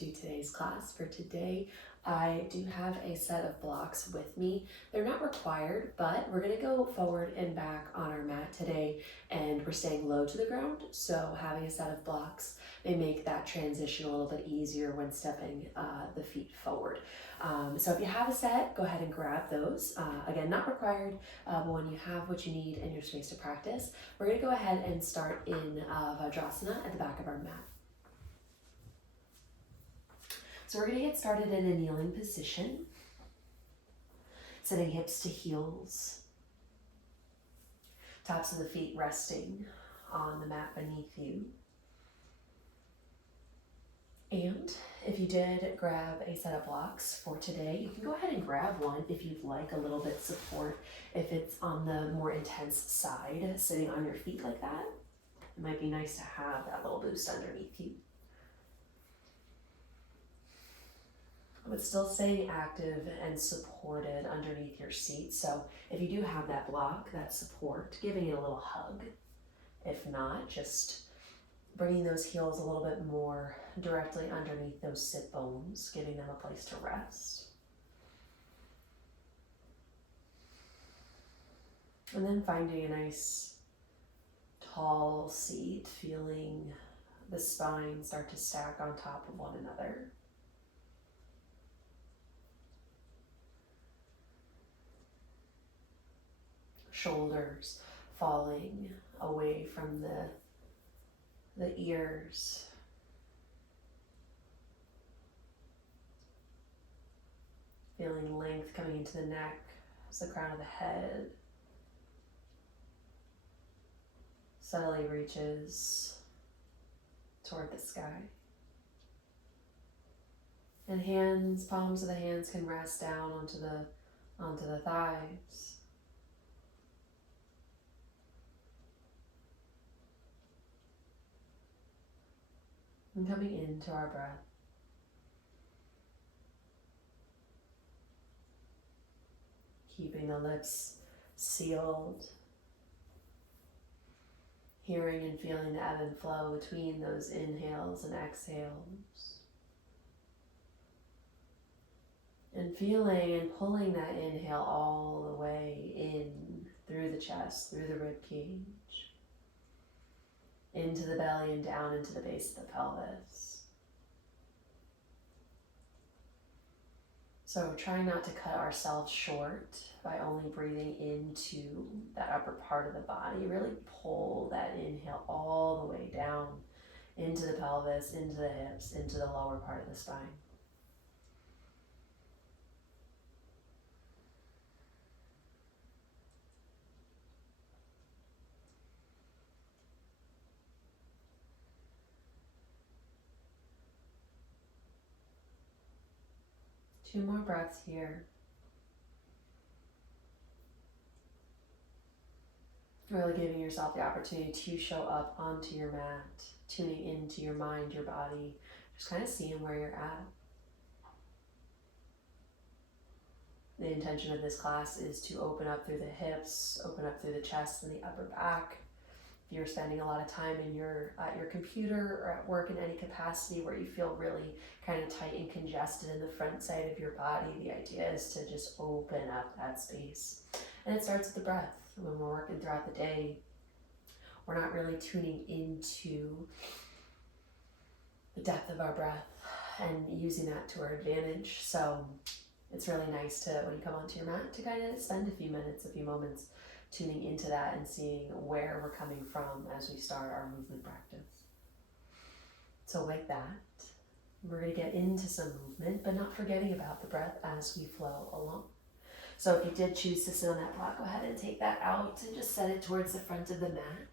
to today's class. For today, I do have a set of blocks with me. They're not required, but we're going to go forward and back on our mat today, and we're staying low to the ground, so having a set of blocks may make that transition a little bit easier when stepping the feet forward. So if you have a set, go ahead and grab those. Again, not required, but when you have what you need in your space to practice, we're going to go ahead and start in Vajrasana at the back of our mat. So we're going to get started in a kneeling position, sitting hips to heels, tops of the feet resting on the mat beneath you. And if you did grab a set of blocks for today, you can go ahead and grab one if you'd like a little bit support. If it's on the more intense side, sitting on your feet like that, it might be nice to have that little boost underneath you. But still staying active and supported underneath your seat. So if you do have that block, that support, giving it a little hug. If not, just bringing those heels a little bit more directly underneath those sit bones, giving them a place to rest. And then finding a nice tall seat, feeling the spine start to stack on top of one another. Shoulders falling away from the ears. Feeling length coming into the neck as the crown of the head subtly reaches toward the sky. And hands, palms of the hands can rest down onto the thighs. And coming into our breath. Keeping the lips sealed. Hearing and feeling the ebb and flow between those inhales and exhales. And feeling and pulling that inhale all the way in through the chest, through the rib cage, into the belly and down into the base of the pelvis. So trying not to cut ourselves short by only breathing into that upper part of the body. Really pull that inhale all the way down into the pelvis, into the hips, into the lower part of the spine. Two more breaths here. Really giving yourself the opportunity to show up onto your mat, tuning into your mind, your body, just kind of seeing where you're at. The intention of this class is to open up through the hips, open up through the chest and the upper back. If you're spending a lot of time at your computer or at work in any capacity where you feel really kind of tight and congested in the front side of your body, the idea is to just open up that space. And it starts with the breath. When we're working throughout the day, we're not really tuning into the depth of our breath and using that to our advantage. So it's really nice to, when you come onto your mat, to kind of spend a few moments tuning into that and seeing where we're coming from as we start our movement practice. So with that, we're going to get into some movement, but not forgetting about the breath as we flow along. So if you did choose to sit on that block, go ahead and take that out and just set it towards the front of the mat.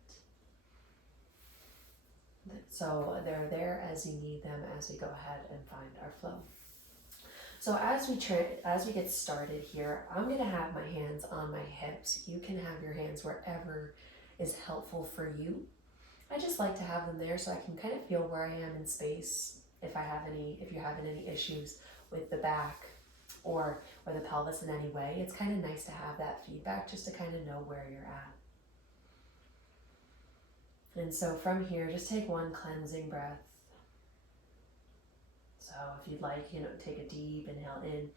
So they're there as you need them as we go ahead and find our flow. So as we get started here, I'm going to have my hands on my hips. You can have your hands wherever is helpful for you. I just like to have them there so I can kind of feel where I am in space. If you're having any issues with the back or the pelvis in any way, it's kind of nice to have that feedback just to kind of know where you're at. And so from here, just take one cleansing breath. So if you'd like, take a deep inhale in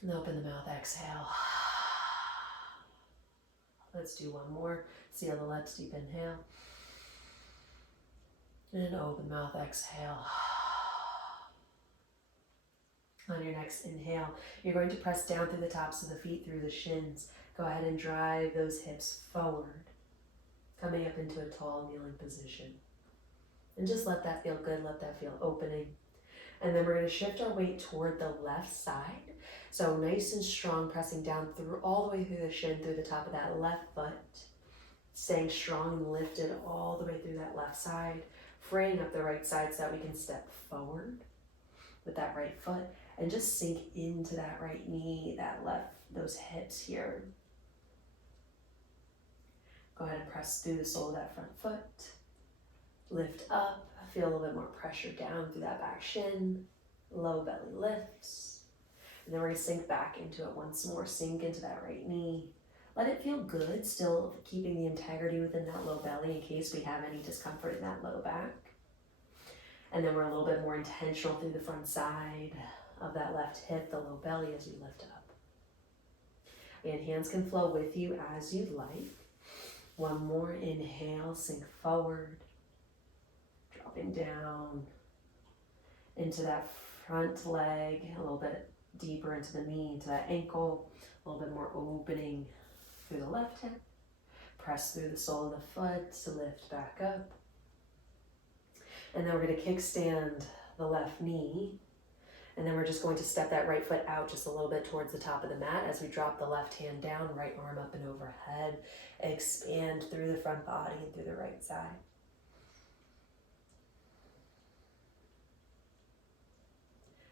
and open the mouth, exhale. Let's do one more. Seal the lips, deep inhale. And open mouth, exhale. On your next inhale, you're going to press down through the tops of the feet, through the shins. Go ahead and drive those hips forward, coming up into a tall kneeling position. And just let that feel good, let that feel opening. And then we're going to shift our weight toward the left side. So nice and strong, pressing down through all the way through the shin, through the top of that left foot. Staying strong and lifted all the way through that left side. Freeing up the right side so that we can step forward with that right foot. And just sink into that right knee, that left, those hips here. Go ahead and press through the sole of that front foot. Lift up, feel a little bit more pressure down through that back shin. Low belly lifts. And then we're going to sink back into it once more. Sink into that right knee. Let it feel good, still keeping the integrity within that low belly in case we have any discomfort in that low back. And then we're a little bit more intentional through the front side of that left hip, the low belly as we lift up. And hands can flow with you as you'd like. One more inhale, sink forward. Dropping down into that front leg, a little bit deeper into the knee, into that ankle, a little bit more opening through the left hip. Press through the sole of the foot to lift back up. And then we're going to kickstand the left knee. And then we're just going to step that right foot out just a little bit towards the top of the mat as we drop the left hand down, right arm up and overhead. Expand through the front body and through the right side.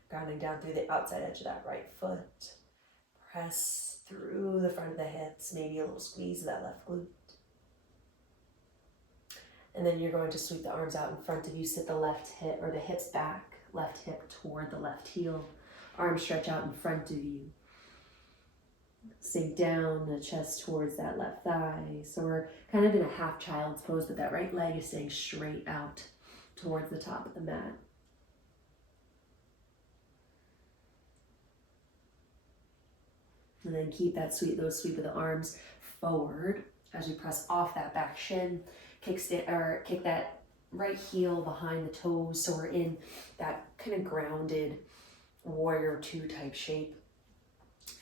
Grounding down through the outside edge of that right foot. Press through the front of the hips, maybe a little squeeze of that left glute. And then you're going to sweep the arms out in front of you, sit the left hip or the hips back, left hip toward the left heel. Arms stretch out in front of you. Sink down the chest towards that left thigh. So we're kind of in a half child's pose, but that right leg is staying straight out towards the top of the mat. And then keep that those sweep of the arms forward as we press off that back shin. Kick that right heel behind the toes so we're in that kind of grounded warrior two type shape.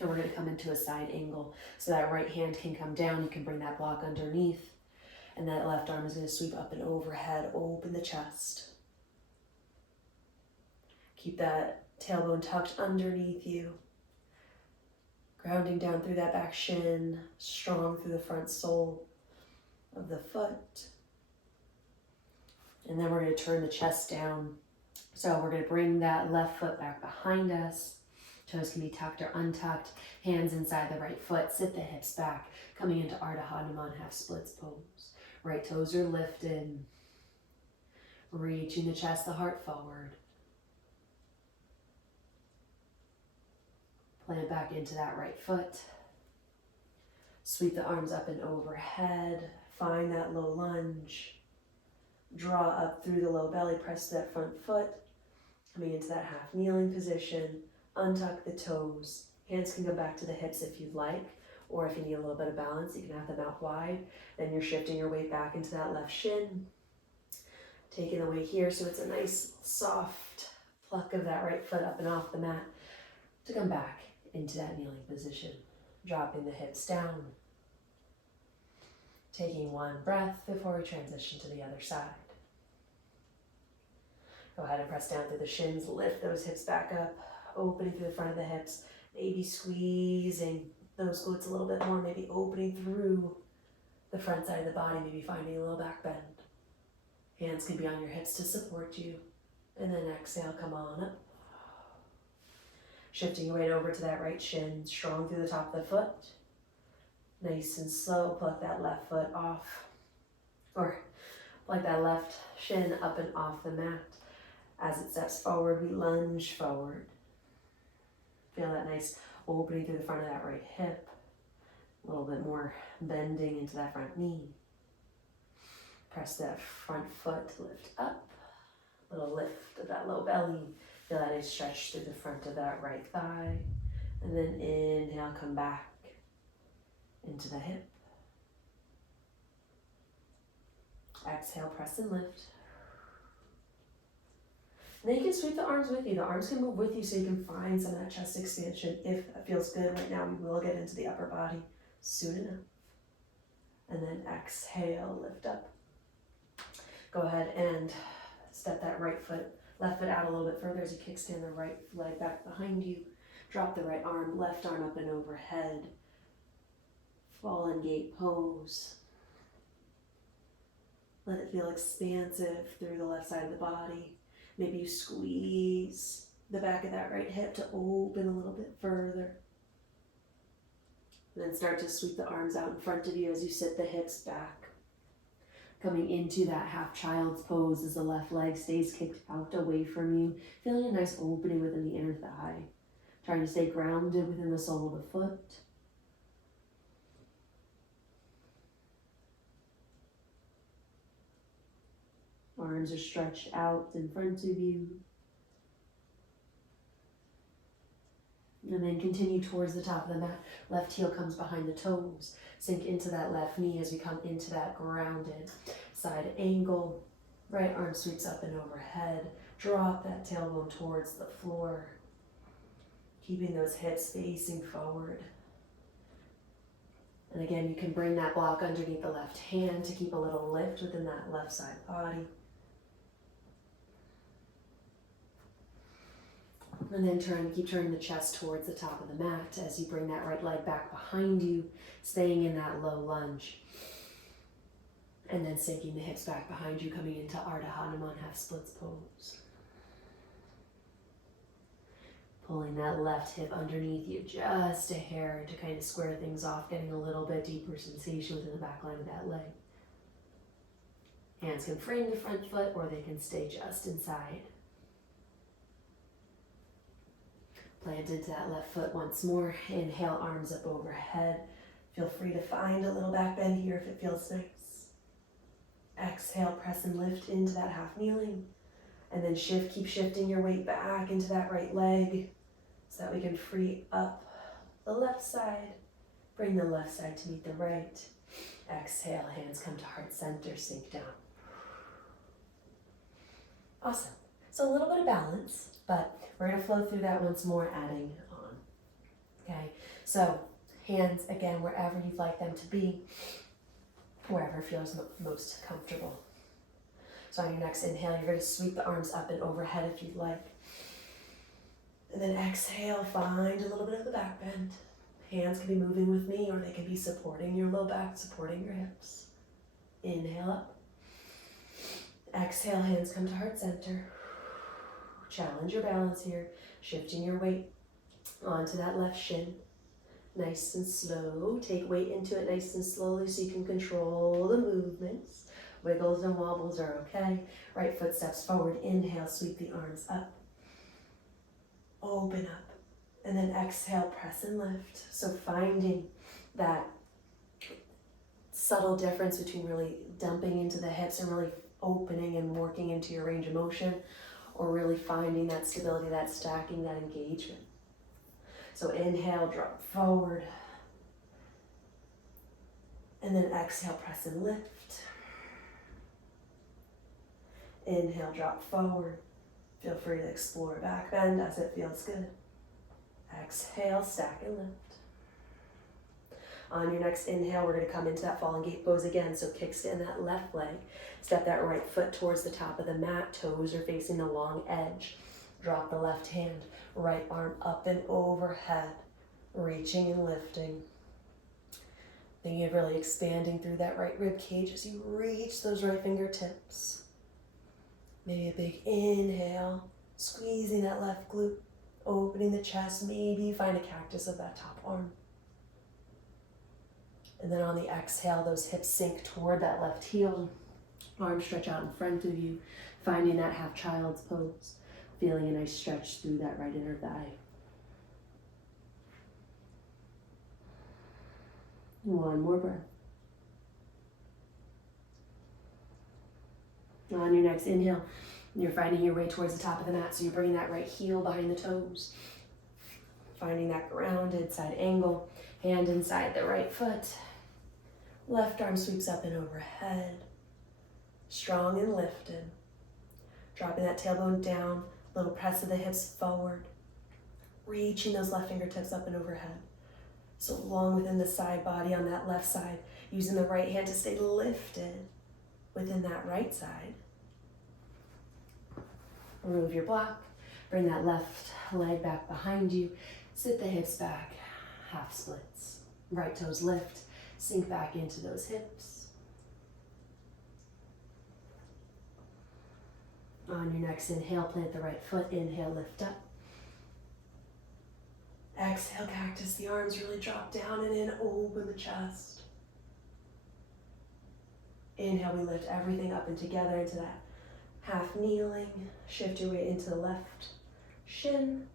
And we're going to come into a side angle so that right hand can come down. You can bring that block underneath. And that left arm is going to sweep up and overhead, open the chest. Keep that tailbone tucked underneath you. Grounding down through that back shin, strong through the front sole of the foot. And then we're going to turn the chest down. So we're going to bring that left foot back behind us. Toes can be tucked or untucked. Hands inside the right foot. Sit the hips back. Coming into Ardha Hanuman half splits pose. Right toes are lifted. Reaching the chest, the heart forward. Plant back into that right foot. Sweep the arms up and overhead. Find that low lunge. Draw up through the low belly. Press to that front foot. Coming into that half kneeling position. Untuck the toes. Hands can go back to the hips if you'd like. Or if you need a little bit of balance, you can have them out wide. Then you're shifting your weight back into that left shin. Taking the weight here so it's a nice soft pluck of that right foot up and off the mat to come back into that kneeling position. Dropping the hips down. Taking one breath before we transition to the other side. Go ahead and press down through the shins. Lift those hips back up. Opening through the front of the hips. Maybe squeezing those glutes a little bit more. Maybe opening through the front side of the body. Maybe finding a little back bend. Hands can be on your hips to support you. And then exhale, come on up. Shifting your weight over to that right shin. Strong through the top of the foot. Nice and slow, pluck that left foot off. Or pluck that left shin up and off the mat. As it steps forward, we lunge forward. Feel that nice opening through the front of that right hip. A little bit more bending into that front knee. Press that front foot, lift up. Little lift of that low belly. Feel that nice stretch through the front of that right thigh. And then inhale, come back into the hip. Exhale, press and lift. And then you can sweep the arms with you. The arms can move with you so you can find some of that chest expansion. If it feels good right now, we will get into the upper body soon enough. And then exhale, lift up. Go ahead and step that left foot out a little bit further as you kickstand the right leg back behind you. Drop the right arm, left arm up and overhead. Fallen gate pose. Let it feel expansive through the left side of the body. Maybe you squeeze the back of that right hip to open a little bit further. And then start to sweep the arms out in front of you as you sit the hips back. Coming into that half child's pose as the left leg stays kicked out away from you. Feeling a nice opening within the inner thigh. Trying to stay grounded within the sole of the foot. Arms are stretched out in front of you. And then continue towards the top of the mat. Left heel comes behind the toes. Sink into that left knee as we come into that grounded side angle. Right arm sweeps up and overhead. Drop that tailbone towards the floor. Keeping those hips facing forward. And again, you can bring that block underneath the left hand to keep a little lift within that left side body. And then keep turning the chest towards the top of the mat as you bring that right leg back behind you, staying in that low lunge. And then sinking the hips back behind you, coming into Ardha Hanuman half splits pose. Pulling that left hip underneath you just a hair to kind of square things off, getting a little bit deeper sensation within the back line of that leg. Hands can frame the front foot or they can stay just inside. Plant into that left foot once more. Inhale, arms up overhead. Feel free to find a little back bend here if it feels nice. Exhale, press and lift into that half kneeling. And then keep shifting your weight back into that right leg so that we can free up the left side. Bring the left side to meet the right. Exhale, hands come to heart center, sink down. Awesome. So a little bit of balance, but we're going to flow through that once more, adding on. Okay, so hands, again, wherever you'd like them to be, wherever feels most comfortable. So on your next inhale, you're going to sweep the arms up and overhead if you'd like. And then exhale, find a little bit of the back bend. Hands can be moving with me or they can be supporting your low back, supporting your hips. Inhale up. Exhale, hands come to heart center. Challenge your balance here, shifting your weight onto that left shin. Nice and slow. Take weight into it nice and slowly so you can control the movements. Wiggles and wobbles are okay. Right foot steps forward. Inhale, sweep the arms up. Open up. And then exhale, press and lift. So finding that subtle difference between really dumping into the hips and really opening and working into your range of motion, or really finding that stability, that stacking, that engagement. So inhale, drop forward. And then exhale, press and lift. Inhale, drop forward. Feel free to explore back bend as it feels good. Exhale, stack and lift. On your next inhale, we're going to come into that fallen gate pose again. So kickstand that left leg. Step that right foot towards the top of the mat. Toes are facing the long edge. Drop the left hand. Right arm up and overhead. Reaching and lifting. Thinking of really expanding through that right rib cage as you reach those right fingertips. Maybe a big inhale. Squeezing that left glute. Opening the chest. Maybe you find a cactus of that top arm. And then on the exhale, those hips sink toward that left heel. Arms stretch out in front of you, finding that half child's pose. Feeling a nice stretch through that right inner thigh. One more breath. On your next inhale, You're finding your way towards the top of the mat, so you're bringing that right heel behind the toes. Finding that grounded side angle, hand inside the right foot. Left arm sweeps up and overhead. Strong and lifted. Dropping that tailbone down, little press of the hips forward. Reaching those left fingertips up and overhead. So long within the side body on that left side, using the right hand to stay lifted within that right side. Remove your block, bring that left leg back behind you, sit the hips back, half splits. Right toes lift, sink back into those hips. On your next inhale, plant the right foot, inhale, lift up. Exhale, cactus, the arms really drop down and in, open the chest. Inhale, we lift everything up and together into that half kneeling. Shift your weight into the left shin.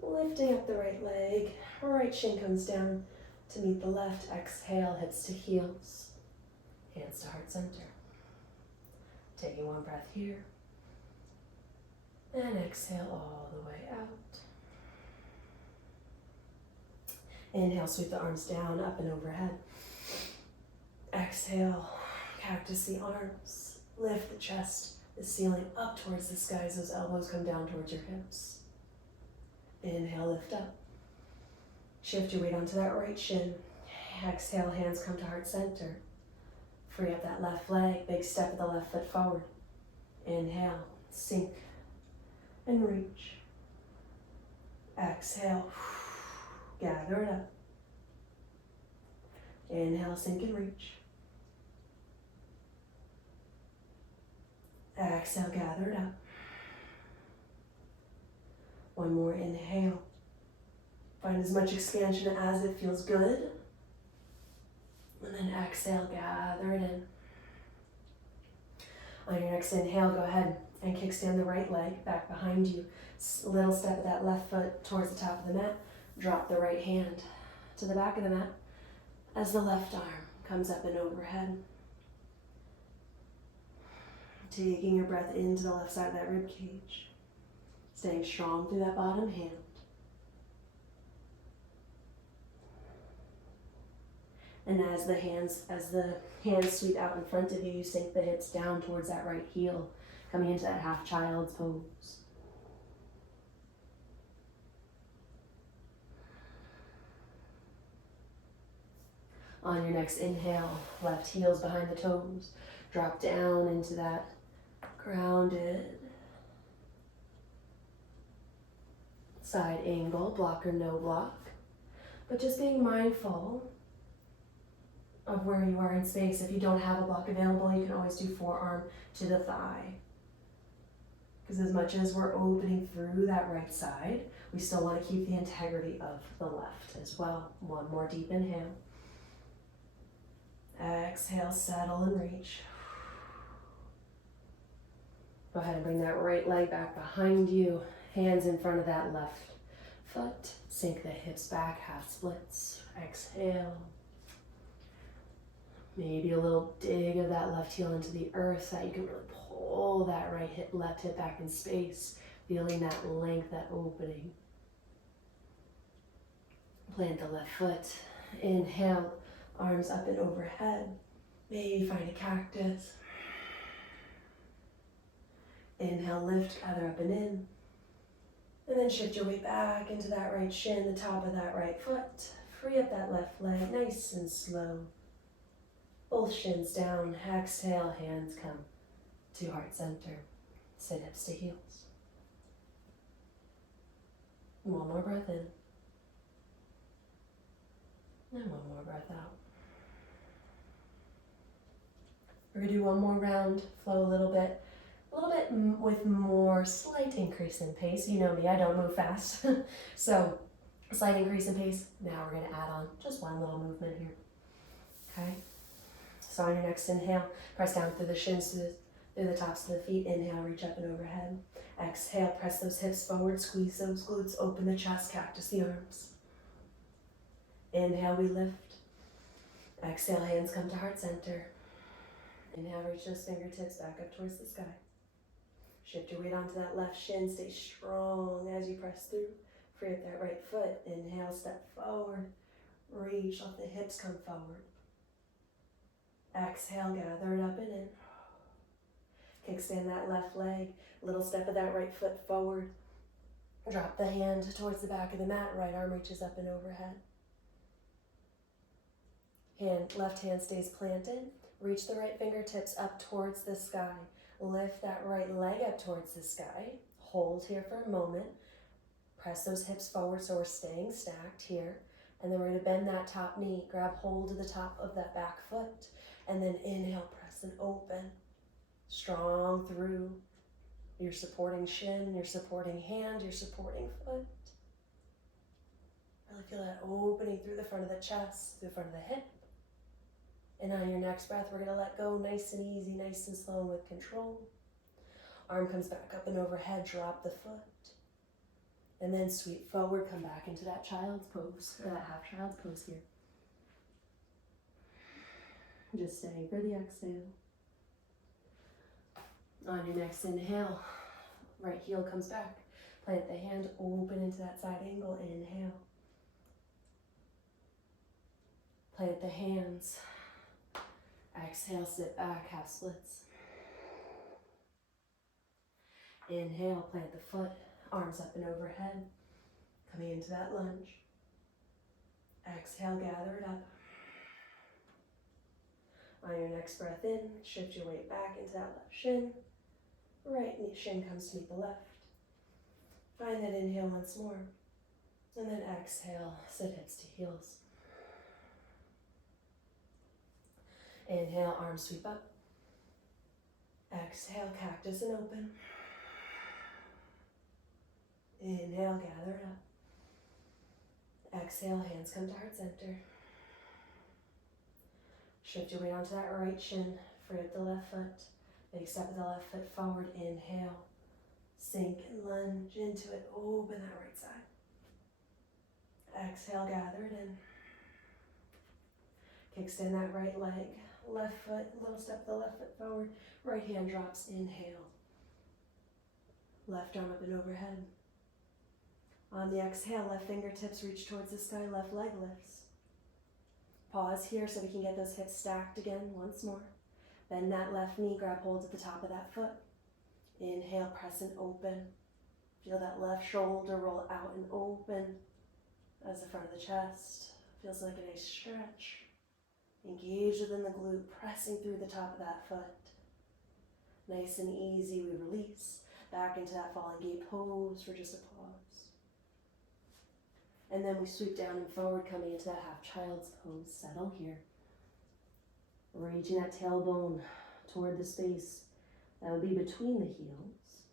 Lifting up the right leg. Right shin comes down to meet the left. Exhale, hips to heels. Hands to heart center. Taking one breath here. And exhale all the way out. Inhale, sweep the arms down, up and overhead. Exhale, cactus the arms. Lift the chest, the ceiling up towards the sky as those elbows come down towards your hips. Inhale, lift up. Shift your weight onto that right shin. Exhale, hands come to heart center. Free up that left leg, big step of the left foot forward. Inhale, sink and reach. Exhale, gather it up. Inhale, sink and reach. Exhale, gather it up. One more inhale. Find as much expansion as it feels good. And then exhale, gather it in. On your next inhale, go ahead and kickstand the right leg back behind you. Little step of that left foot towards the top of the mat. Drop the right hand to the back of the mat as the left arm comes up and overhead. Taking your breath into the left side of that rib cage. Staying strong through that bottom hand. And as the hands sweep out in front of you, you sink the hips down towards that right heel, coming into that half child's pose. On your next inhale, left heels behind the toes. Drop down into that grounded side angle, block or no block. But just being mindful of where you are in space. If you don't have a block available, you can always do forearm to the thigh. Because as much as we're opening through that right side, we still want to keep the integrity of the left as well. One more deep inhale. Exhale, settle and reach. Go ahead and bring that right leg back behind you. Hands in front of that left foot. Sink the hips back, half splits. Exhale. Maybe a little dig of that left heel into the earth so that you can really pull that right hip, left hip back in space. Feeling that length, that opening. Plant the left foot. Inhale, arms up and overhead. Maybe find a cactus. Inhale, lift, gather up and in. And then shift your weight back into that right shin, the top of that right foot. Free up that left leg, nice and slow. Both shins down. Exhale, hands come to heart center. Sit hips to heels. One more breath in. And one more breath out. We're gonna do one more round, flow a little bit with more slight increase in pace. You know me, I don't move fast. So, slight increase in pace. Now we're gonna add on just one little movement here. Okay? So on your next inhale, press down through the shins, through the tops of the feet. Inhale, reach up and overhead. Exhale, press those hips forward, squeeze those glutes, open the chest, cactus the arms. Inhale, we lift. Exhale, hands come to heart center. Inhale, reach those fingertips back up towards the sky. Shift your weight onto that left shin. Stay strong as you press through. Free up that right foot. Inhale, step forward. Reach, let the hips come forward. Exhale, gather it up and in. Kickstand that left leg. Little step of that right foot forward. Drop the hand towards the back of the mat. Right arm reaches up and overhead. Left hand stays planted. Reach the right fingertips up towards the sky. Lift that right leg up towards the sky. Hold here for a moment. Press those hips forward so we're staying stacked here. And then we're going to bend that top knee. Grab hold of the top of that back foot. And then inhale, press and open. Strong through your supporting shin, your supporting hand, your supporting foot. Really feel that opening through the front of the chest, through the front of the hip. And on your next breath, we're going to let go nice and easy, nice and slow and with control. Arm comes back up and overhead, drop the foot. And then sweep forward, come back into that child's pose, or that half child's pose here. Just staying for the exhale. On your next inhale, right heel comes back. Plant the hand, open into that side angle, inhale. Plant the hands. Exhale, sit back, half splits. Inhale, plant the foot, arms up and overhead. Coming into that lunge. Exhale, gather it up. On your next breath in, shift your weight back into that left shin. Right shin comes to meet the left. Find that inhale once more. And then exhale, sit hips to heels. Inhale, arms sweep up. Exhale, cactus and open. Inhale, gather it up. Exhale, hands come to heart center. Shift your weight onto that right shin. Free up the left foot. Big step of the left foot forward. Inhale. Sink and lunge into it. Open that right side. Exhale, gather it in. Kickstand that right leg. Left foot, little step of the left foot forward. Right hand drops. Inhale. Left arm up and overhead. On the exhale, left fingertips reach towards the sky. Left leg lifts. Pause here so we can get those hips stacked again once more. Bend that left knee, grab hold at the top of that foot. Inhale, press and open. Feel that left shoulder roll out and open as the front of the chest. Feels like a nice stretch. Engage within the glute, pressing through the top of that foot. Nice and easy, we release. Back into that falling gate pose for just a pause. And then we sweep down and forward, coming into that half child's pose. Settle here. Reaching that tailbone toward the space that would be between the heels.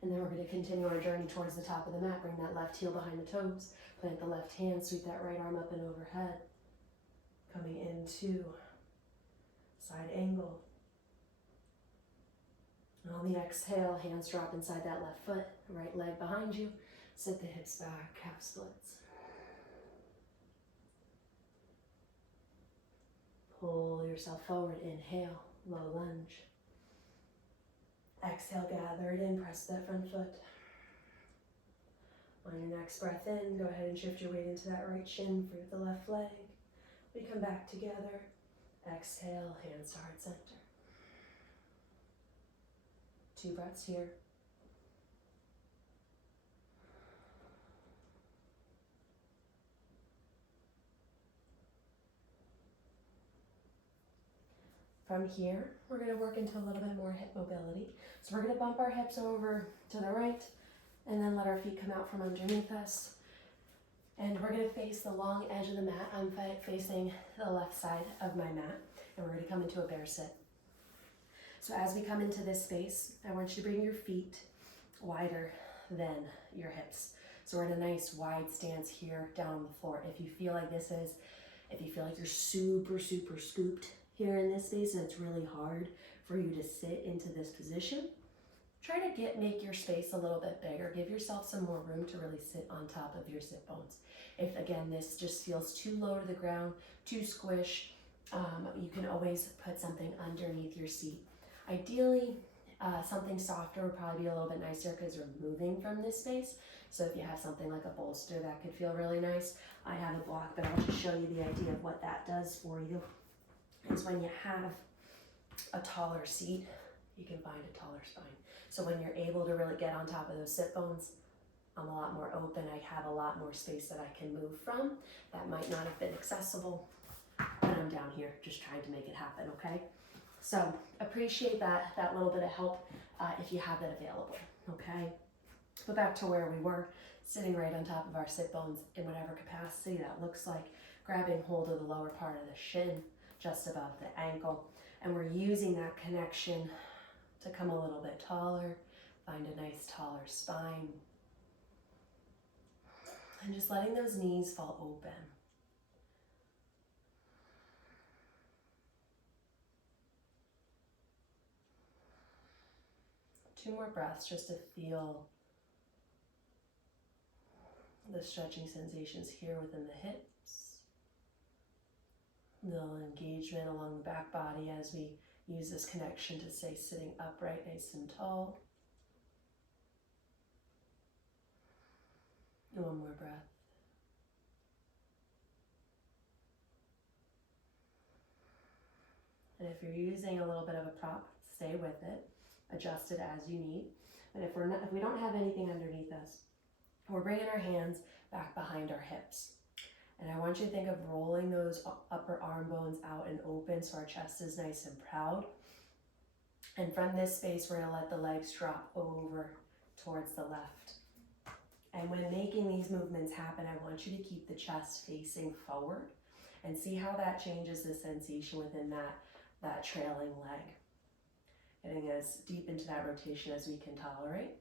And then we're going to continue our journey towards the top of the mat. Bring that left heel behind the toes. Plant the left hand, sweep that right arm up and overhead. Coming into side angle. And on the exhale, hands drop inside that left foot. Right leg behind you. Sit the hips back, calf splits. Pull yourself forward, inhale, low lunge. Exhale, gather it in, press that front foot. On your next breath in, go ahead and shift your weight into that right shin, free up the left leg. We come back together. Exhale, hands to heart center. 2 breaths here. From here, we're going to work into a little bit more hip mobility. So we're going to bump our hips over to the right and then let our feet come out from underneath us. And we're going to face the long edge of the mat. I'm facing the left side of my mat, and we're going to come into a bear sit. So as we come into this space, I want you to bring your feet wider than your hips. So we're in a nice wide stance here down on the floor. If you feel like you're super scooped here in this space and it's really hard for you to sit into this position, try to make your space a little bit bigger. Give yourself some more room to really sit on top of your sit bones. If again, this just feels too low to the ground, too squish, you can always put something underneath your seat. Ideally, Something softer would probably be a little bit nicer because we're moving from this space. So if you have something like a bolster, that could feel really nice. I have a block, but I'll just show you the idea of what that does for you. Is when you have a taller seat, you can find a taller spine. So when you're able to really get on top of those sit bones, I'm a lot more open. I have a lot more space that I can move from. That might not have been accessible, but I'm down here just trying to make it happen, okay? So appreciate that little bit of help if you have that available, okay? But back to where we were, sitting right on top of our sit bones in whatever capacity that looks like, grabbing hold of the lower part of the shin, just above the ankle, and we're using that connection to come a little bit taller, find a nice taller spine, and just letting those knees fall open. Two more breaths just to feel the stretching sensations here within the hips. Little engagement along the back body as we use this connection to stay sitting upright, nice and tall. And one more breath. And if you're using a little bit of a prop, stay with it. Adjust it as you need. And if we don't have anything underneath us, we're bringing our hands back behind our hips. And I want you to think of rolling those upper arm bones out and open so our chest is nice and proud. And from this space, we're going to let the legs drop over towards the left. And when making these movements happen, I want you to keep the chest facing forward and see how that changes the sensation within that trailing leg. Getting as deep into that rotation as we can tolerate.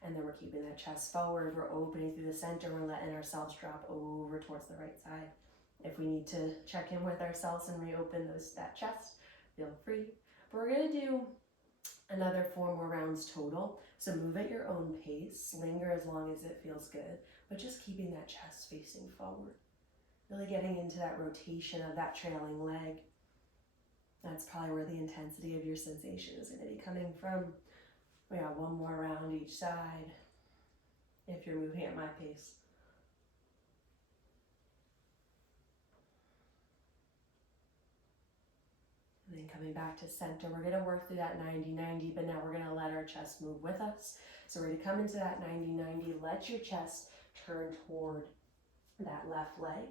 And then we're keeping that chest forward. We're opening through the center. We're letting ourselves drop over towards the right side. If we need to check in with ourselves and reopen that chest, feel free. But we're going to do another 4 more rounds total. So move at your own pace. Linger as long as it feels good. But just keeping that chest facing forward. Really getting into that rotation of that trailing leg. That's probably where the intensity of your sensation is going to be coming from. We got 1 more round each side, if you're moving at my pace. And then coming back to center, we're going to work through that 90-90, but now we're going to let our chest move with us. So we're going to come into that 90-90, let your chest turn toward that left leg,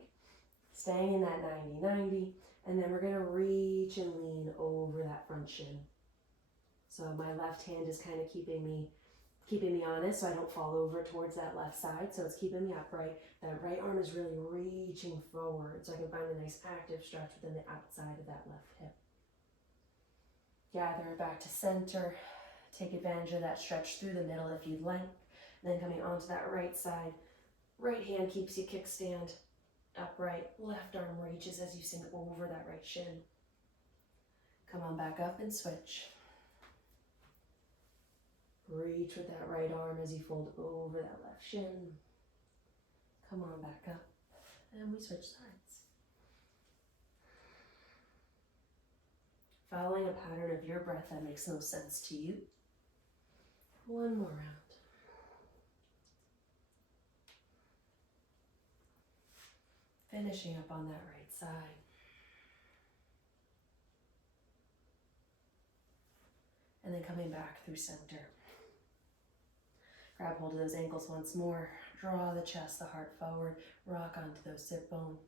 staying in that 90-90, and then we're going to reach and lean over that front shin. So my left hand is kind of keeping me honest so I don't fall over towards that left side. So it's keeping me upright. That right arm is really reaching forward so I can find a nice active stretch within the outside of that left hip. Gather it back to center. Take advantage of that stretch through the middle if you'd like. And then coming onto that right side. Right hand keeps you kickstand upright. Left arm reaches as you sink over that right shin. Come on back up and switch. Reach with that right arm as you fold over that left shin. Come on back up. And we switch sides. Following a pattern of your breath that makes no sense to you. 1 more round. Finishing up on that right side. And then coming back through center. Grab hold of those ankles once more. Draw the chest, the heart forward. Rock onto those sit bones.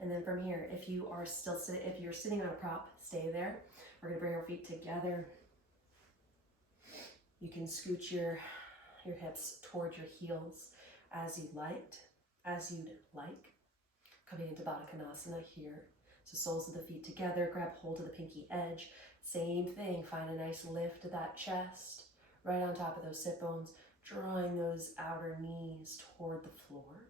And then from here, if you are still sitting, if you're sitting on a prop, stay there. We're gonna bring our feet together. You can scooch your hips toward your heels as you'd like. Coming into Baddha Konasana here. So soles of the feet together, grab hold of the pinky edge. Same thing, find a nice lift of that chest, right on top of those sit bones, drawing those outer knees toward the floor.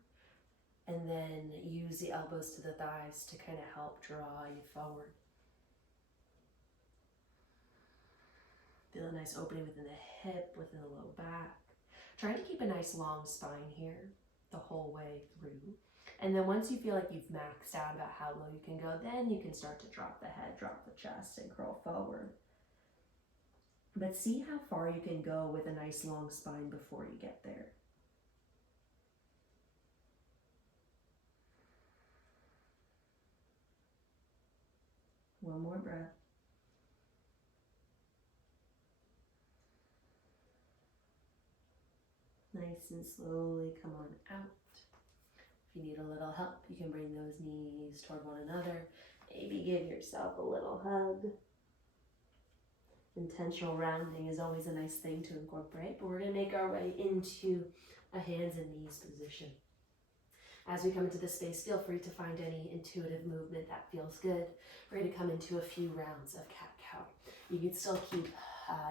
And then use the elbows to the thighs to kind of help draw you forward. Feel a nice opening within the hip, within the low back. Trying to keep a nice long spine here the whole way through. And then once you feel like you've maxed out about how low you can go, then you can start to drop the head, drop the chest, and curl forward. But see how far you can go with a nice long spine before you get there. One more breath. Nice and slowly come on out. If you need a little help, you can bring those knees toward one another. Maybe give yourself a little hug. Intentional rounding is always a nice thing to incorporate, but we're going to make our way into a hands and knees position. As we come into this space, feel free to find any intuitive movement that feels good. We're going to come into a few rounds of cat-cow. You can still keep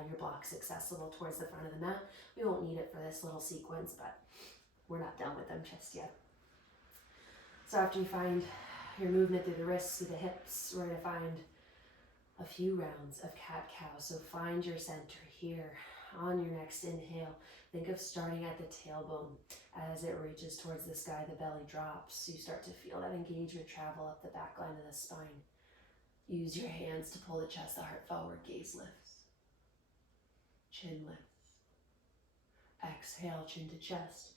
your blocks accessible towards the front of the mat. We won't need it for this little sequence, but we're not done with them just yet. So after you find your movement through the wrists, through the hips, we're going to find a few rounds of cat-cow. So find your center here. On your next inhale, think of starting at the tailbone. As it reaches towards the sky, the belly drops. You start to feel that engagement travel up the back line of the spine. Use your hands to pull the chest, the heart forward, gaze lifts. Chin lifts. Exhale, chin to chest.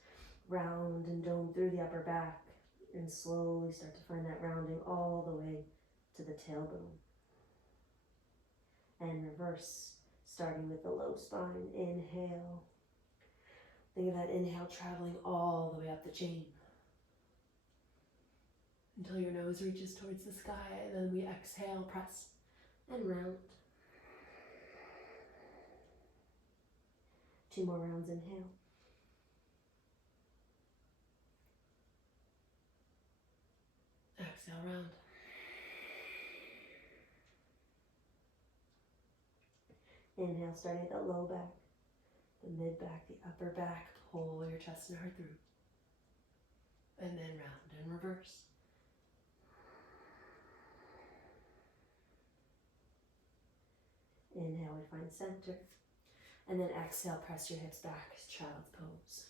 Round and dome through the upper back. And slowly start to find that rounding all the way to the tailbone. And reverse, starting with the low spine. Inhale. Think of that inhale traveling all the way up the chain until your nose reaches towards the sky. And then we exhale, press, and round. 2 more rounds, inhale. Exhale, round. Inhale, starting at the low back, the mid back, the upper back. Pull your chest and heart through. And then round and reverse. Inhale, we find center. And then exhale, press your hips back, child's pose.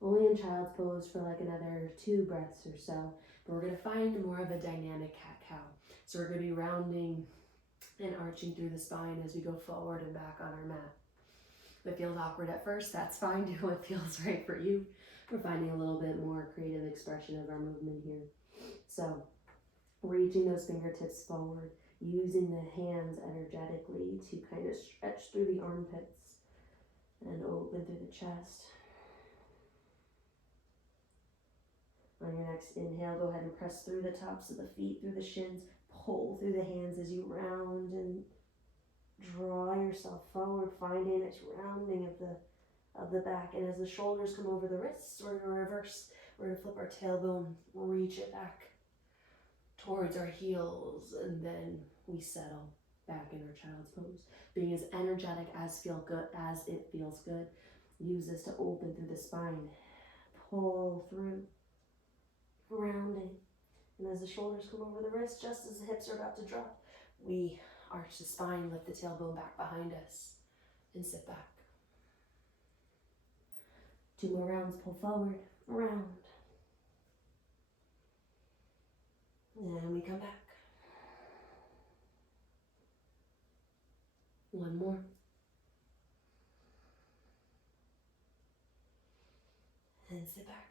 Only in child's pose for like another 2 breaths or so. But we're going to find more of a dynamic cat-cow. So we're going to be rounding and arching through the spine as we go forward and back on our mat. If it feels awkward at first, that's fine. Do what feels right for you. We're finding a little bit more creative expression of our movement here. So reaching those fingertips forward, using the hands energetically to kind of stretch through the armpits and open through the chest. On your next inhale, go ahead and press through the tops of the feet, through the shins, pull through the hands as you round and draw yourself forward, finding its rounding of the back. And as the shoulders come over the wrists, we're going to reverse. We're going to flip our tailbone, reach it back towards our heels, and then we settle back in our child's pose. Being as energetic as it feels good. Use this to open through the spine. Pull through. Rounding. And as the shoulders come over the wrist, just as the hips are about to drop, we arch the spine, lift the tailbone back behind us, and sit back. 2 more rounds, pull forward, round. And we come back. 1 more. And sit back.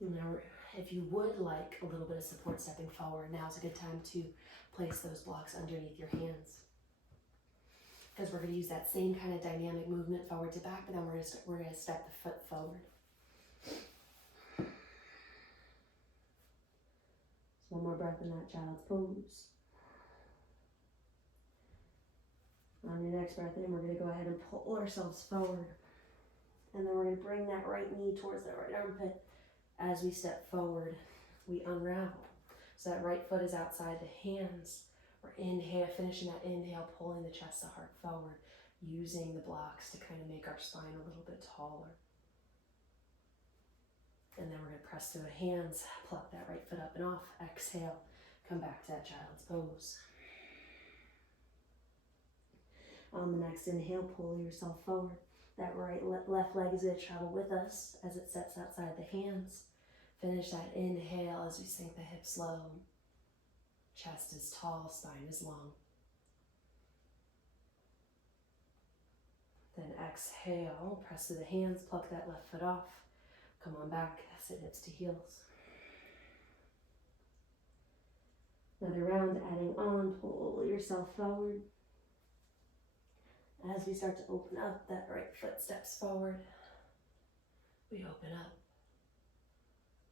Now, if you would like a little bit of support stepping forward, now's a good time to place those blocks underneath your hands. Because we're going to use that same kind of dynamic movement forward to back, but then we're going to step the foot forward. So 1 more breath in that child's pose. On your next breath in, we're going to go ahead and pull ourselves forward. And then we're going to bring that right knee towards that right armpit. As we step forward, we unravel. So that right foot is outside the hands. We're finishing that inhale, pulling the chest, the heart forward, using the blocks to kind of make our spine a little bit taller. And then we're going to press through the hands, pluck that right foot up and off, exhale, come back to that child's pose. On the next inhale, pull yourself forward. That left leg is going to travel with us as it steps outside the hands. Finish that inhale as we sink the hips low. Chest is tall, spine is long. Then exhale, press through the hands, pluck that left foot off. Come on back, sit hips to heels. Another round, adding on, pull yourself forward. As we start to open up, that right foot steps forward. We open up.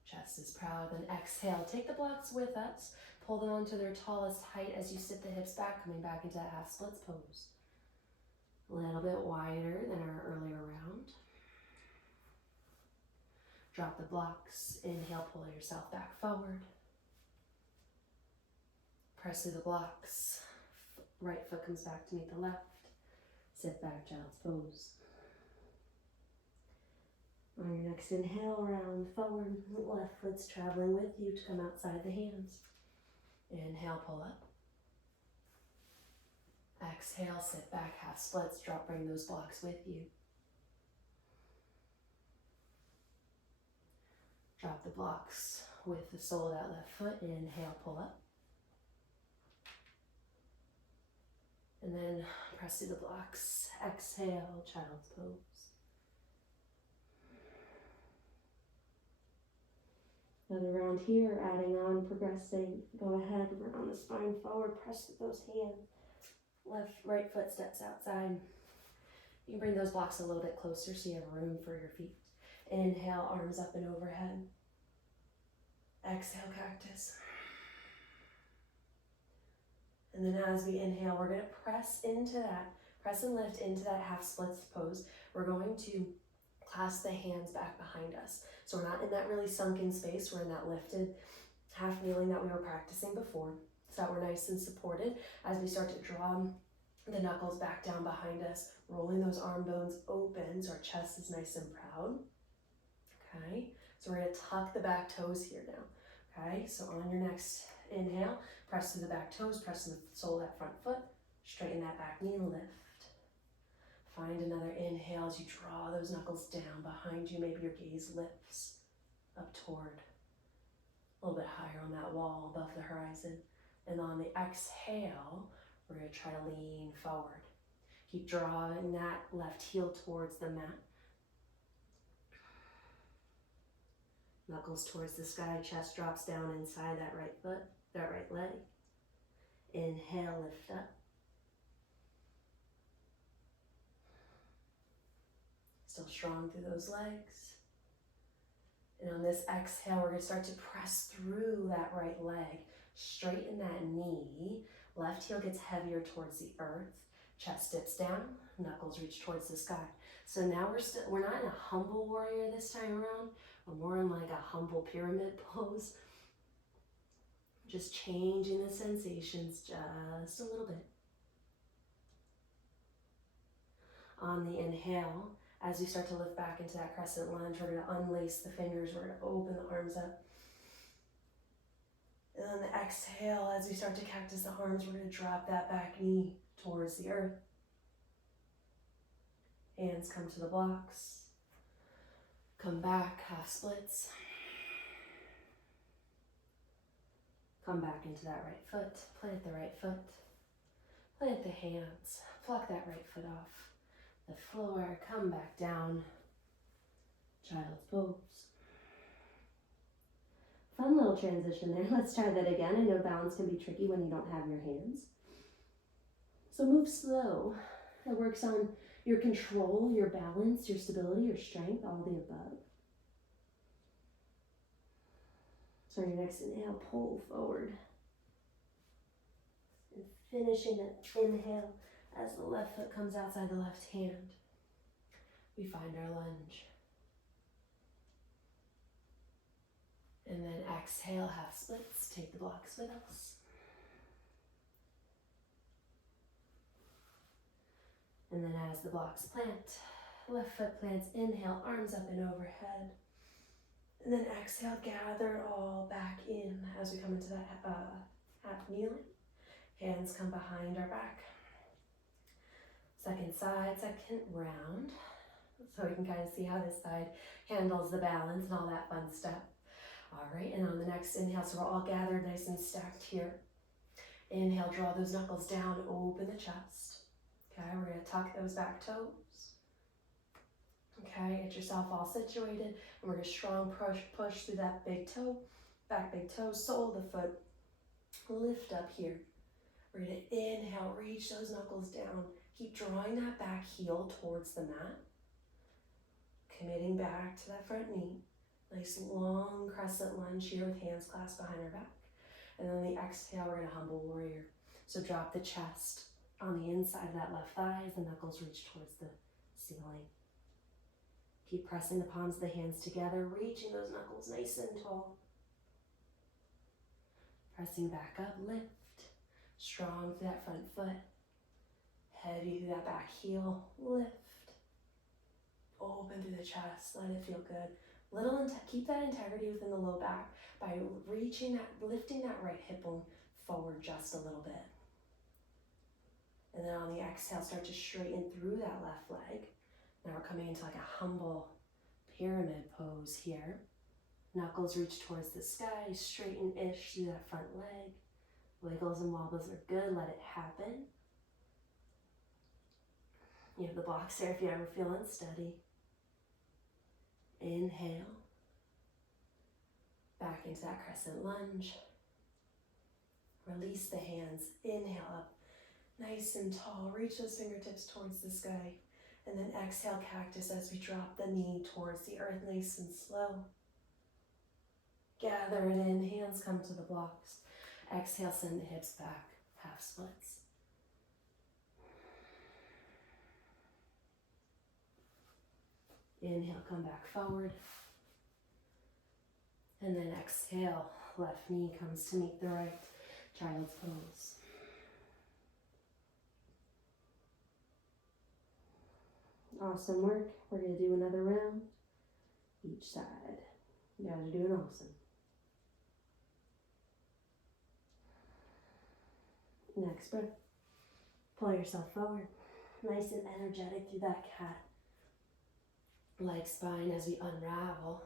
Chest is proud, then exhale. Take the blocks with us. Pull them onto their tallest height as you sit the hips back, coming back into that half splits pose. A little bit wider than our earlier round. Drop the blocks. Inhale, pull yourself back forward. Press through the blocks. Right foot comes back to meet the left. Sit back, child's pose. On your next inhale, round forward. Left foot's traveling with you to come outside the hands. Inhale, pull up. Exhale, sit back, half splits. Drop, bring those blocks with you. Drop the blocks with the sole of that left foot. Inhale, pull up. And then press through the blocks. Exhale, child's pose. Another round here, adding on, progressing. Go ahead, round the spine forward, press with those hands. Right foot steps outside. You can bring those blocks a little bit closer so you have room for your feet. Inhale, arms up and overhead. Exhale, cactus. And then as we inhale, we're going to press and lift into that half splits pose. We're going to clasp the hands back behind us. So we're not in that really sunken space, we're in that lifted half kneeling that we were practicing before. So that we're nice and supported as we start to draw the knuckles back down behind us, rolling those arm bones open so our chest is nice and proud. Okay, so we're going to tuck the back toes here now. Okay, so on your next inhale, press through the back toes, press through the sole of that front foot, straighten that back knee, lift. Find another inhale as you draw those knuckles down behind you. Maybe your gaze lifts up toward a little bit higher on that wall above the horizon. And on the exhale, we're going to try to lean forward. Keep drawing that left heel towards the mat. Knuckles towards the sky, chest drops down inside that right foot, that right leg. Inhale, lift up. Still strong through those legs. And on this exhale, we're going to start to press through that right leg. Straighten that knee. Left heel gets heavier towards the earth. Chest dips down. Knuckles reach towards the sky. So now we're not in a humble warrior this time around. We're more in like a humble pyramid pose. Just changing the sensations just a little bit. On the inhale, as we start to lift back into that crescent lunge, we're going to unlace the fingers. We're going to open the arms up. And on the exhale, as we start to cactus the arms, we're going to drop that back knee towards the earth. Hands come to the blocks. Come back, half splits. Come back into that right foot. Plant the right foot. Plant the hands. Pluck that right foot off the floor. Come back down. Child's pose. Fun little transition there. Let's try that again. I know balance can be tricky when you don't have your hands. So move slow. It works on your control, your balance, your stability, your strength, all the above. So on your next inhale, pull forward. And finishing that inhale as the left foot comes outside the left hand. We find our lunge. And then exhale, half splits. Take the blocks with us. And then as the blocks plant, left foot plants, inhale, arms up and overhead. And then exhale, gather it all back in as we come into that half kneeling. Hands come behind our back. Second side, second round. So we can kind of see how this side handles the balance and all that fun stuff. All right, and on the next inhale, so we're all gathered nice and stacked here. Inhale, draw those knuckles down, open the chest. Okay, we're gonna tuck those back toes. Okay, get yourself all situated, and we're gonna strong push through that big toe, back big toe, sole of the foot, lift up here. We're gonna inhale, reach those knuckles down, keep drawing that back heel towards the mat, committing back to that front knee. Nice long crescent lunge here with hands clasped behind our back. And then the exhale, we're gonna humble warrior. So drop the chest on the inside of that left thigh as the knuckles reach towards the ceiling. Keep pressing the palms of the hands together, reaching those knuckles nice and tall. Pressing back up, lift. Strong through that front foot. Heavy through that back heel, lift. Open through the chest, let it feel good. Keep that integrity within the low back by lifting that right hip bone forward just a little bit. And then on the exhale, start to straighten through that left leg. Now we're coming into like a humble pyramid pose here. Knuckles reach towards the sky, straighten-ish through that front leg. Wiggles and wobbles are good, let it happen. You have the blocks there if you ever feel unsteady. Inhale. Back into that crescent lunge. Release the hands, inhale up, nice and tall. Reach those fingertips towards the sky. And then exhale, cactus as we drop the knee towards the earth, nice and slow. Gather it in, hands come to the blocks. Exhale, send the hips back, half splits. Inhale, come back forward. And then exhale, left knee comes to meet the right, child's pose. Awesome work. We're going to do another round each side. You got to do it awesome. Next breath. Pull yourself forward. Nice and energetic through that cat. Leg spine as we unravel.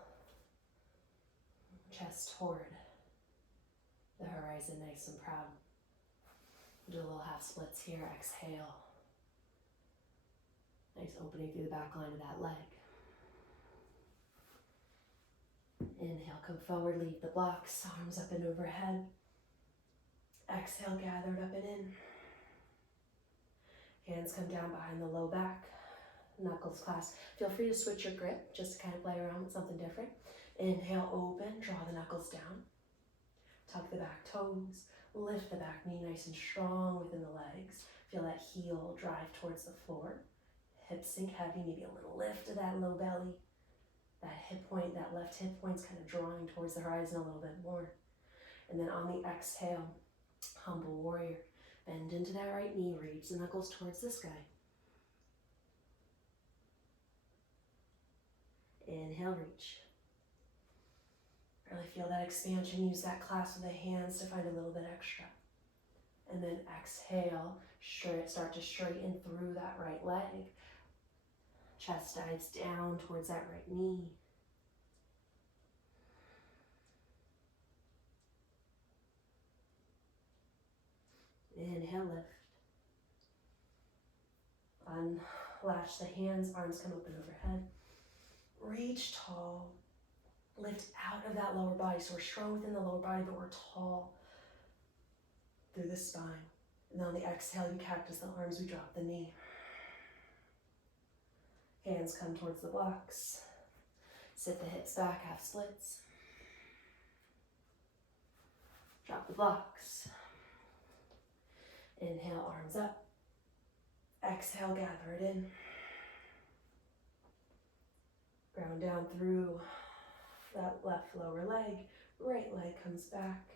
Chest toward the horizon, nice and proud. Do a little half splits here. Exhale. Nice opening through the back line of that leg. Inhale, come forward, leave the blocks, arms up and overhead. Exhale, gathered up and in. Hands come down behind the low back. Knuckles clasp. Feel free to switch your grip just to kind of play around with something different. Inhale, open, draw the knuckles down. Tuck the back toes. Lift the back knee nice and strong within the legs. Feel that heel drive towards the floor. Hips sink heavy, maybe a little lift to that low belly. That hip point, that left hip point's kind of drawing towards the horizon a little bit more. And then on the exhale, humble warrior. Bend into that right knee, reach the knuckles towards the sky. Inhale, reach. Really feel that expansion. Use that clasp of the hands to find a little bit extra. And then exhale, start to straighten through that right leg. Chest dives down towards that right knee. Inhale, lift. Unlatch the hands, arms come open overhead. Reach tall. Lift out of that lower body. So we're strong within the lower body, but we're tall through the spine. And then on the exhale, you cactus the arms, we drop the knee. Hands come towards the blocks. Sit the hips back, half splits. Drop the blocks. Inhale, arms up. Exhale, gather it in. Ground down through that left lower leg. Right leg comes back.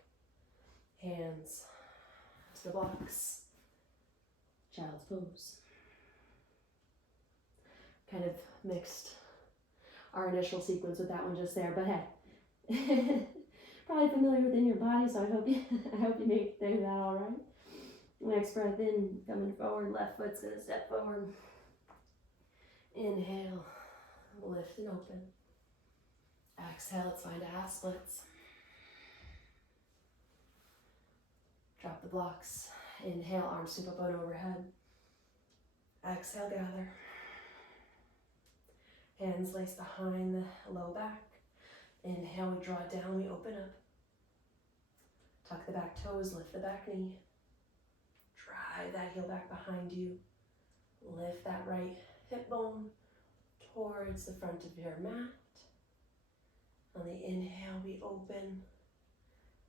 Hands to the blocks. Child's pose. Kind of mixed our initial sequence with that one just there, but hey, probably familiar within your body, so I hope you make do that all right. Next breath in, coming forward, left foot's gonna step forward. Inhale, Lift and open. Exhale, let's find a half splits. Drop the blocks. Inhale, arms sweep up and overhead. Exhale, gather. Hands lace behind the low back. Inhale, we draw down, we open up. Tuck the back toes, lift the back knee. Drive that heel back behind you. Lift that right hip bone towards the front of your mat. On the inhale, we open.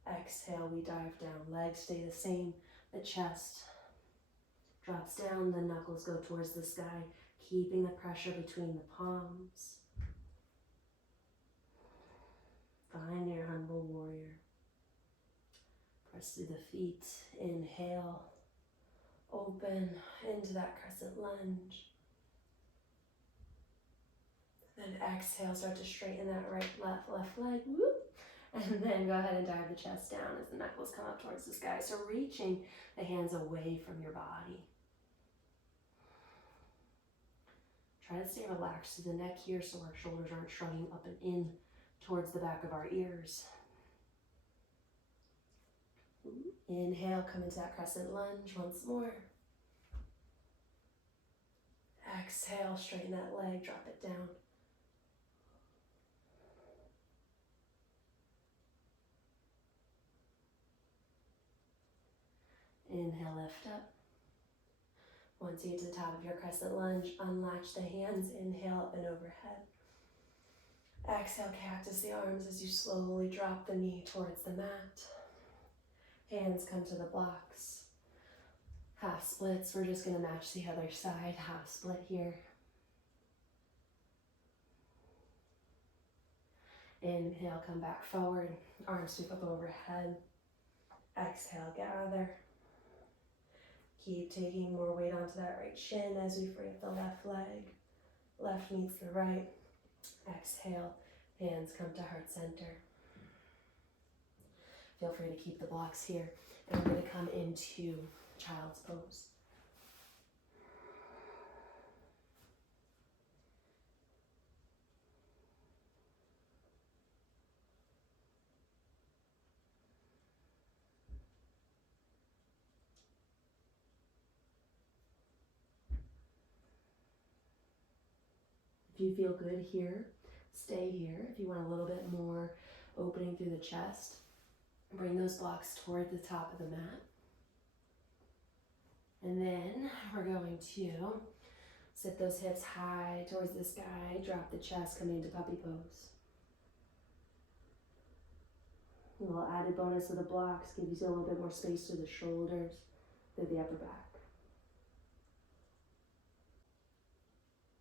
Exhale, we dive down. Legs stay the same. The chest drops down, the knuckles go towards the sky, keeping the pressure between the palms. Find your humble warrior. Press through the feet. Inhale. Open into that crescent lunge. Then exhale, start to straighten that right, left leg. Whoop. And then go ahead and dive the chest down as the knuckles come up towards the sky. So reaching the hands away from your body. Try to stay relaxed through the neck here so our shoulders aren't shrugging up and in towards the back of our ears. Inhale, come into that crescent lunge once more. Exhale, straighten that leg, drop it down. Inhale, lift up. Once you get to the top of your crescent lunge, unlatch the hands, inhale up and overhead. Exhale, cactus the arms as you slowly drop the knee towards the mat. Hands come to the blocks. Half splits, we're just gonna match the other side, half split here. Inhale, come back forward, arms sweep up overhead. Exhale, gather. Keep taking more weight onto that right shin as we free up the left leg. Left meets the right. Exhale, hands come to heart center. Feel free to keep the blocks here. And we're going to come into child's pose. If you feel good here, stay here. If you want a little bit more opening through the chest, bring those blocks toward the top of the mat. And then we're going to sit those hips high towards the sky, drop the chest, coming into puppy pose. A little added bonus of the blocks gives you a little bit more space through the shoulders, through the upper back.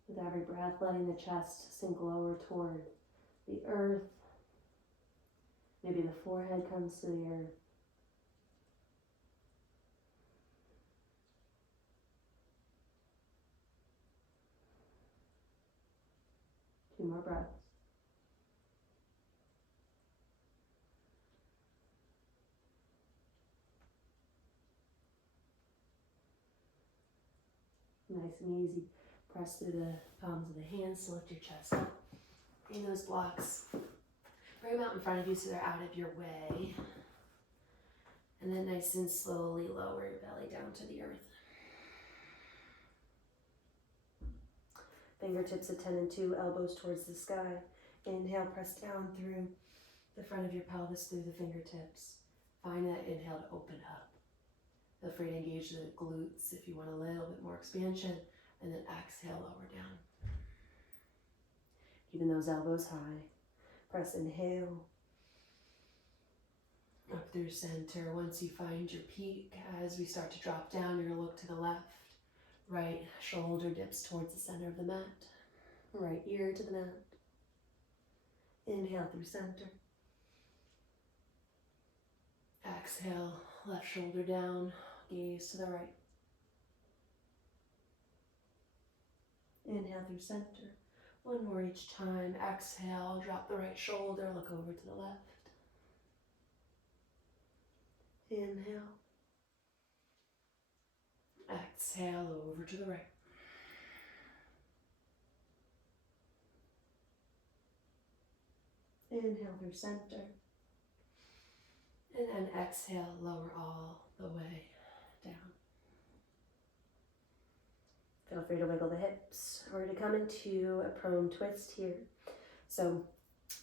With every breath, letting the chest sink lower toward the earth. Maybe the forehead comes to the earth. Two more breaths. Nice and easy. Press through the palms of the hands to lift your chest up. Bring those blocks. Bring them out in front of you so they're out of your way. And then nice and slowly lower your belly down to the earth. Fingertips at 10 and 2, elbows towards the sky. Inhale, press down through the front of your pelvis, through the fingertips. Find that inhale to open up. Feel free to engage the glutes if you want a little bit more expansion. And then exhale, lower down. Keeping those elbows high. Press inhale. Up through center. Once you find your peak, as we start to drop down, you're going to look to the left. Right shoulder dips towards the center of the mat. Right ear to the mat. Inhale through center. Exhale, left shoulder down, gaze to the right. Inhale through center. One more each time. Exhale, drop the right shoulder, look over to the left. Inhale. Exhale, over to the right. Inhale through center. And then exhale, lower all the way down. Feel free to wiggle the hips. We're going to come into a prone twist here. So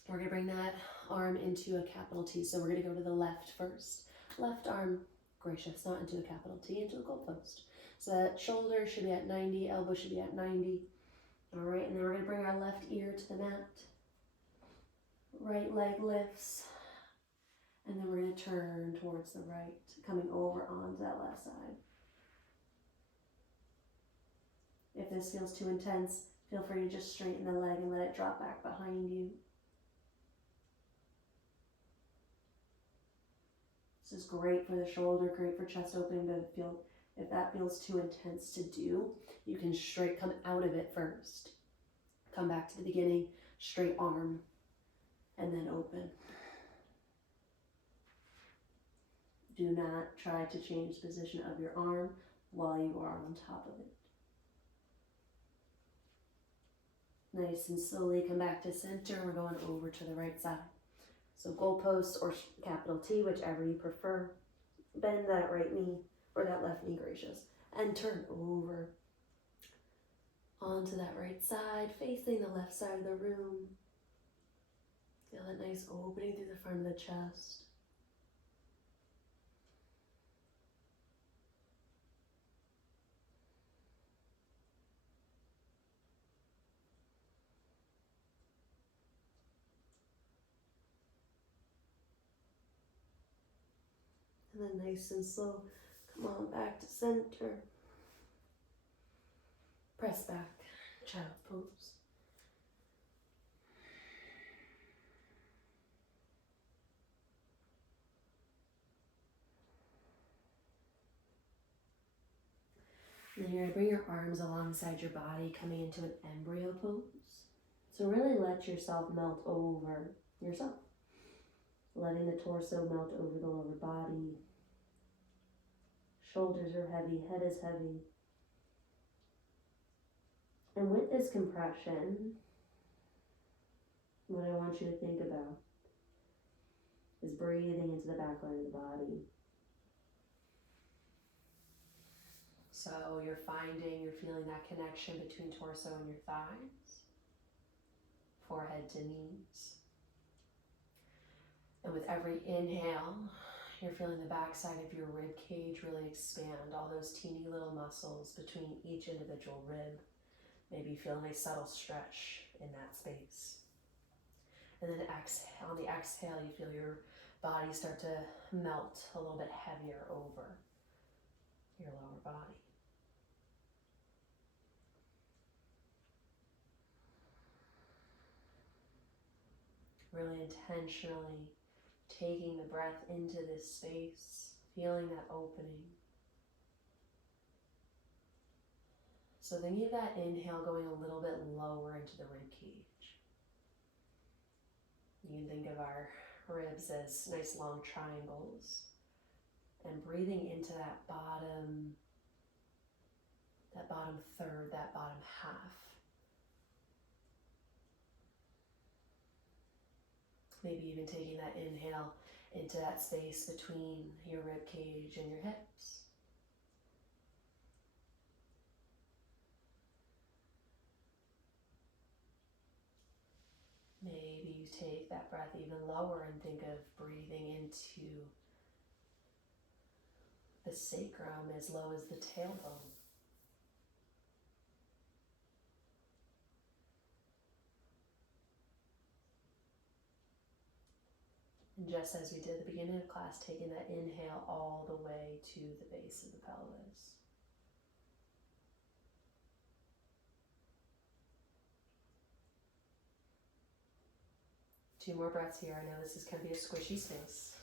we're going to bring that arm into a capital T. So we're going to go to the left first. Left arm, gracious, not into a capital T, into a goalpost. So that shoulder should be at 90, elbow should be at 90. All right, and then we're going to bring our left ear to the mat. Right leg lifts. And then we're going to turn towards the right, coming over onto that left side. If this feels too intense, feel free to just straighten the leg and let it drop back behind you. This is great for the shoulder, great for chest opening, but if that feels too intense to do, you can straight come out of it first. Come back to the beginning, straight arm, and then open. Do not try to change the position of your arm while you are on top of it. Nice and slowly come back to center. We're going over to the right side. So goalpost or capital T, whichever you prefer. Bend that right knee or that left knee, gracious. And turn over onto that right side, facing the left side of the room. Feel that nice opening through the front of the chest. And then nice and slow, come on back to center. Press back, child pose. And then you're going to bring your arms alongside your body, coming into an embryo pose. So really let yourself melt over yourself. Letting the torso melt over the lower body. Shoulders are heavy, head is heavy. And with this compression, what I want you to think about is breathing into the back line of the body. So you're feeling that connection between torso and your thighs, forehead to knees. And with every inhale, you're feeling the backside of your rib cage really expand, all those teeny little muscles between each individual rib. Maybe feel a nice subtle stretch in that space. And then exhale, on the exhale, you feel your body start to melt a little bit heavier over your lower body. Really intentionally taking the breath into this space, feeling that opening. So think of that inhale going a little bit lower into the rib cage. You can think of our ribs as nice long triangles. And breathing into that bottom third, that bottom half. Maybe even taking that inhale into that space between your rib cage and your hips. Maybe you take that breath even lower and think of breathing into the sacrum as low as the tailbone. And just as we did at the beginning of class, taking that inhale all the way to the base of the pelvis. Two more breaths here. I know this is going to be a squishy space.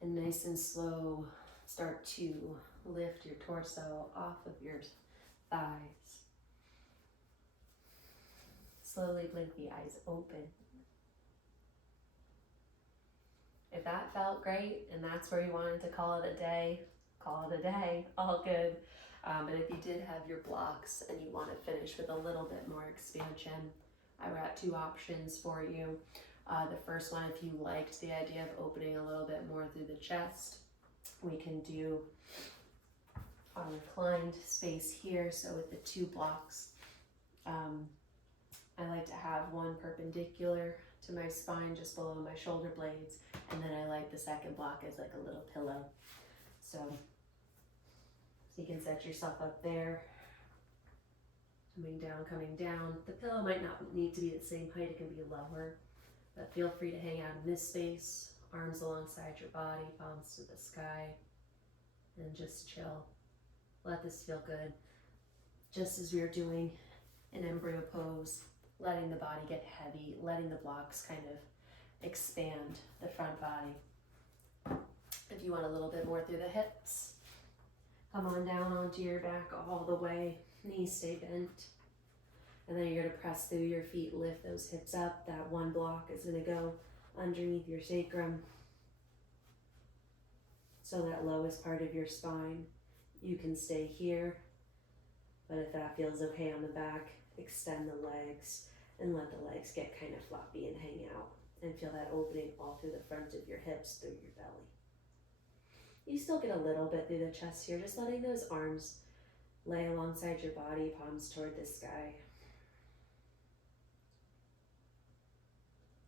And nice and slow, start to lift your torso off of your thighs. Slowly blink the eyes open. If that felt great and that's where you wanted to call it a day, call it a day. All good. And if you did have your blocks and you want to finish with a little bit more expansion, I've got two options for you. The first one, if you liked the idea of opening a little bit more through the chest, we can do a reclined space here. So with the two blocks, I like to have one perpendicular to my spine just below my shoulder blades, and then I like the second block as like a little pillow. So you can set yourself up there, coming down. The pillow might not need to be the same height, it can be lower, but feel free to hang out in this space, arms alongside your body, palms to the sky, and just chill. Let this feel good. Just as we were doing in embryo pose, letting the body get heavy, letting the blocks kind of expand the front body. If you want a little bit more through the hips, come on down onto your back all the way, knees stay bent. And then you're gonna press through your feet, lift those hips up. That one block is gonna go underneath your sacrum. So that lowest part of your spine, you can stay here. But if that feels okay on the back, extend the legs and let the legs get kind of floppy and hang out. And feel that opening all through the front of your hips, through your belly. You still get a little bit through the chest here, just letting those arms lay alongside your body, palms toward the sky.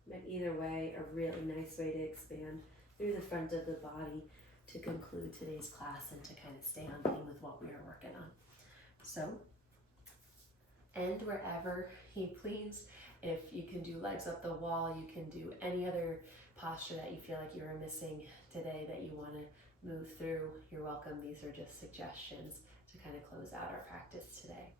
But either way, a really nice way to expand through the front of the body to conclude today's class and to kind of stay on theme with what we are working on. So, end wherever you please. If you can do legs up the wall, you can do any other posture that you feel like you are missing today that you want to move through. You're welcome. These are just suggestions to kind of close out our practice today.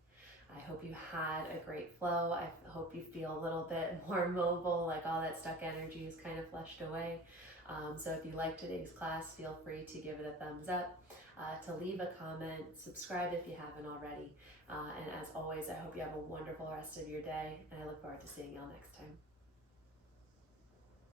I hope you had a great flow. I hope you feel a little bit more mobile, like all that stuck energy is kind of flushed away. So if you liked today's class, feel free to give it a thumbs up, to leave a comment, subscribe if you haven't already. And as always, I hope you have a wonderful rest of your day, and I look forward to seeing y'all next time.